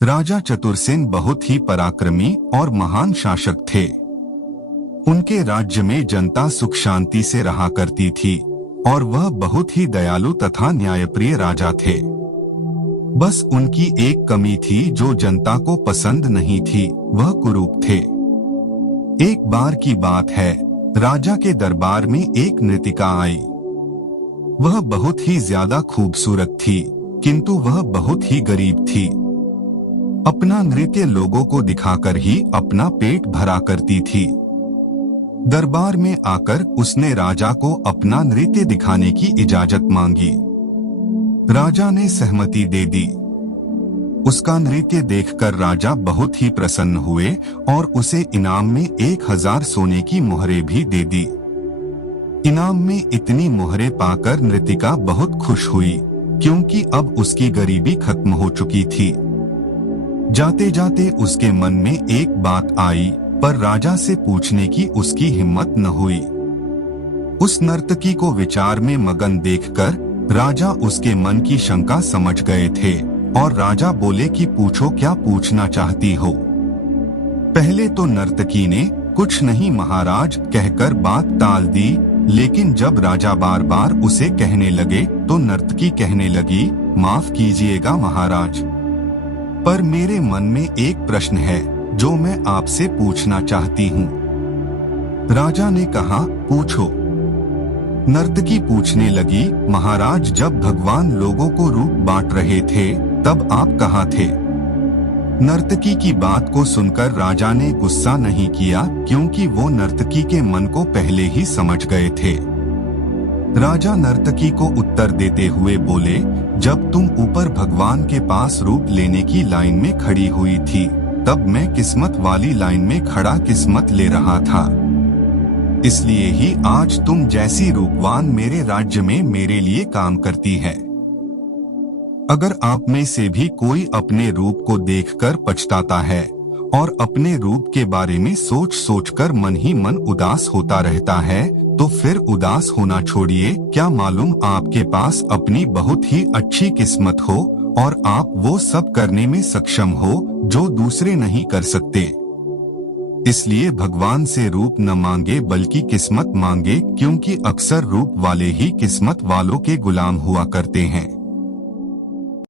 राजा चतुरसेन बहुत ही पराक्रमी और महान शासक थे। उनके राज्य में जनता सुख शांति से रहा करती थी और वह बहुत ही दयालु तथा न्यायप्रिय राजा थे। बस उनकी एक कमी थी जो जनता को पसंद नहीं थी, वह कुरूप थे। एक बार की बात है, राजा के दरबार में एक नृतिका आई। वह बहुत ही ज्यादा खूबसूरत थी, किंतु वह बहुत ही गरीब थी। अपना नृत्य लोगों को दिखाकर ही अपना पेट भरा करती थी। दरबार में आकर उसने राजा को अपना नृत्य दिखाने की इजाजत मांगी। राजा ने सहमति दे दी। उसका नृत्य देखकर राजा बहुत ही प्रसन्न हुए और उसे इनाम में 1000 सोने की मोहरें भी दे दी। इनाम में इतनी मोहरें पाकर नृतिका बहुत खुश हुई, क्योंकि अब उसकी गरीबी खत्म हो चुकी थी। जाते जाते उसके मन में एक बात आई, पर राजा से पूछने की उसकी हिम्मत न हुई। उस नर्तकी को विचार में मगन देखकर राजा उसके मन की शंका समझ गए थे और राजा बोले कि पूछो, क्या पूछना चाहती हो। पहले तो नर्तकी ने कुछ नहीं महाराज कहकर बात टाल दी, लेकिन जब राजा बार बार उसे कहने लगे तो नर्तकी कहने लगी, माफ कीजिएगा महाराज, पर मेरे मन में एक प्रश्न है जो मैं आपसे पूछना चाहती हूँ। राजा ने कहा, पूछो। नर्तकी पूछने लगी, महाराज जब भगवान लोगों को रूप बांट रहे थे तब आप कहाँ थे। नर्तकी की बात को सुनकर राजा ने गुस्सा नहीं किया, क्योंकि वो नर्तकी के मन को पहले ही समझ गए थे। राजा नर्तकी को उत्तर देते हुए बोले, जब तुम ऊपर भगवान के पास रूप लेने की लाइन में खड़ी हुई थी तब मैं किस्मत वाली लाइन में खड़ा किस्मत ले रहा था। इसलिए ही आज तुम जैसी रूपवान मेरे राज्य में मेरे लिए काम करती है। अगर आप में से भी कोई अपने रूप को देखकर पछताता है और अपने रूप के बारे में सोच सोचकर मन ही मन उदास होता रहता है, तो फिर उदास होना छोड़िए। क्या मालूम आपके पास अपनी बहुत ही अच्छी किस्मत हो और आप वो सब करने में सक्षम हो जो दूसरे नहीं कर सकते। इसलिए भगवान से रूप न मांगे बल्कि किस्मत मांगे, क्योंकि अक्सर रूप वाले ही किस्मत वालों के गुलाम हुआ करते हैं।